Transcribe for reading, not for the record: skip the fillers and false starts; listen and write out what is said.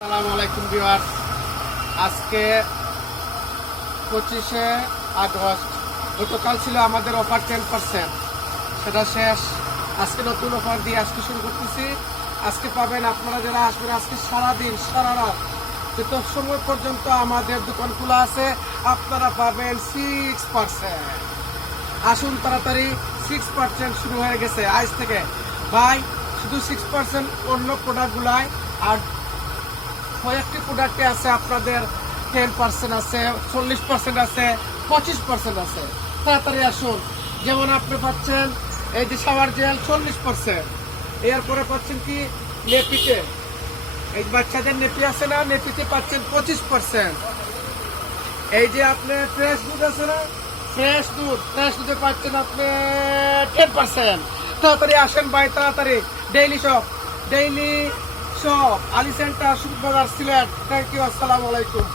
আসসালামু আলাইকুম ভিউয়ার্স। আজকে 25শে আগস্ট। গতকাল ছিল আমাদের অফার 10%, সেটা শেষ। আজকে নতুন অফার দিয়ে আজকে শুরু করতেছি। আজকে পাবেন আপনারা যারা আসবেন আজকে সারাদিন সারা রাত যত সময় পর্যন্ত আমাদের দোকান খোলা আছে আপনারা পাবেন 6%। আসুন তাড়াতাড়ি, 6% শুরু হয়ে গেছে আজ থেকে। ভাই শুধু 6% অন্য প্রোডাক্টগুলায়, আর কয়েকটি প্রোডাক্টে আছে আপনাদের 10% আছে, 40% আছে, 25% আছে। তাড়াতাড়ি আসুন। যেমন আপনি পাচ্ছেন এই যে শাওয়ার জেল 40%, এরপরে পাচ্ছেন কি নেপিতে, এই বাচ্চাদের নেপি আছে না, নেপিতে পাচ্ছেন 25%। এই যে আপনি ফ্রেশ দুধ আছে না, ফ্রেশ দুধে পাচ্ছেন আপনি 10%। তাড়াতাড়ি আসেন ভাই, তাড়াতাড়ি। ডেইলি শপ আলী সেন্টার, সুখ বাজার, সিলেট। থ্যাংক ইউ, আসসালামু আলাইকুম।